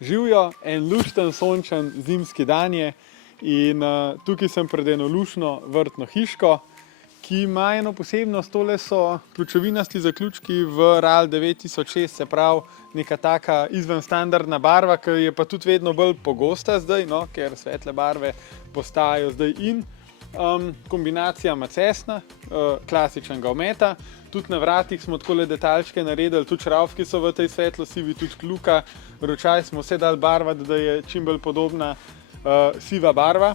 Živijo, en lušten, sončen zimski dan je in tukaj sem pred eno lušno vrtno hiško, ki ima eno posebnost. Tole so pločevinasti zaključki v RAL 9006, se pravi neka taka izvenstandardna barva, ki je pa tudi vedno bolj pogosta zdaj, no, ker svetle barve postajajo zdaj in. Kombinacija macesna, klasičnega ometa. Tudi na vratih smo takole detalčke naredili, tudi šravfki so v tej svetlo sivi, tudi kljuka, ročaj smo vse dali barvati, da je čim bolj podobna siva barva.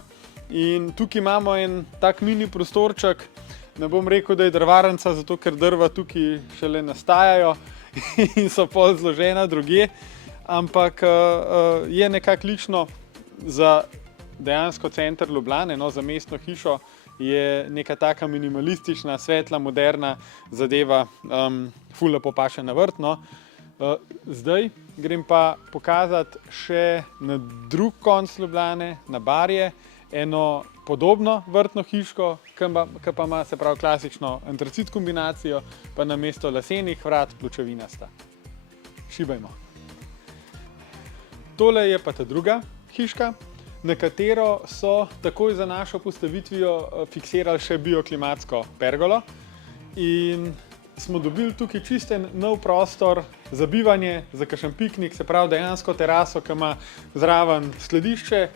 In tukaj imamo en tak mini prostorček, ne bom rekel, da je drvarnica, zato ker drva tukaj šele nastajajo in so pol zložena drugje, ampak je nekako lično za dejansko center Ljubljane, no, za mestno hišo je neka taka minimalistična, svetla, moderna zadeva, ful lepo paše na vrt, no. Zdaj grem pa pokazati še na drug konec Ljubljane, na Barje, eno podobno vrtno hiško, ki pa ima, se pravi, klasično antracit kombinacijo, pa namesto lesenih vrat pločevinasta. Šibajmo. Tole je pa ta druga hiška, na katero so takoj za našo postavitvijo fiksirali še bioklimatsko pergolo in smo dobili tukaj čisten nov prostor za bivanje, za kakšen piknik, se pravi dejansko teraso, ki ima zraven skladišče,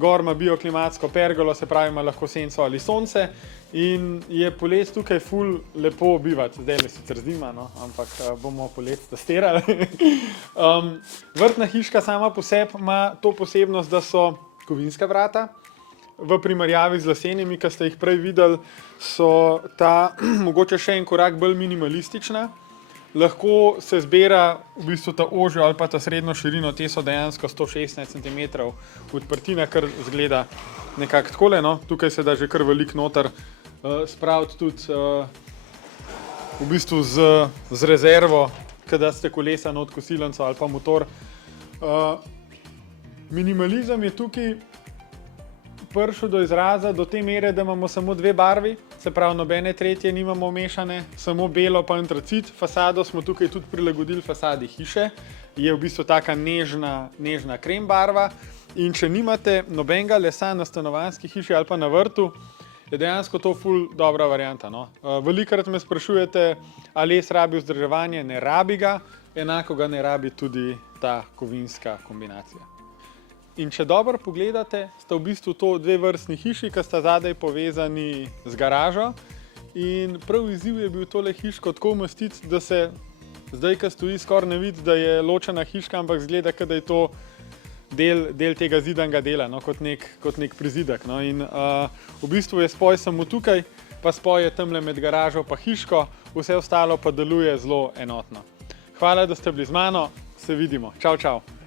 gor ima bioklimatsko pergolo, se pravi ima lahko senco ali sonce in je poleti tukaj ful lepo bivati. Zdaj le sicer zima, no, ampak bomo poleti testirali. Vrtna hiška sama po sebi ima to posebnost, da so kovinska vrata. V primerjavi z lesenimi, ki ste jih prej videli, so ta mogoče še en korak bolj minimalistična. Lahko se zbira v bistvu ta ožjo ali pa ta srednjo širino, te so dejansko 116 cm odprtina, kar zgleda nekako takole, no. Tukaj se da že kar veliko noter spraviti tudi v bistvu z rezervo, kada ste kolesa not kosilnico ali pa motor. Minimalizem je tukaj prišel do izraza do te mere, da imamo samo dve barvi, se pravi nobene tretje nimamo mešane, samo belo pa antracit. Fasado smo tukaj tudi prilagodili fasadi hiše, je v bistvu taka nežna krem barva in če nimate nobenega lesa na stanovanjski hiši ali pa na vrtu, je dejansko to ful dobra varianta, no. Velikokrat me sprašujete, ali les rabi vzdrževanje, ne rabi ga, enako ga ne rabi tudi ta kovinska kombinacija. In če dobro pogledate, sta v bistvu to dve vrstni hiši, ki sta zadaj povezani z garažo in prav izziv je bil tole hiško tako umestiti, da se zdaj, ko stoji, skoraj ne vidi, da je ločena hiška, ampak zgleda, da je to del tega zidanega dela, no, kot nek prizidek, no. In v bistvu je spoj samo tukaj, pa spoj je tamle med garažo pa hiško, vse ostalo pa deluje zelo enotno. Hvala, da ste bili z mano, se vidimo. Čau, čau.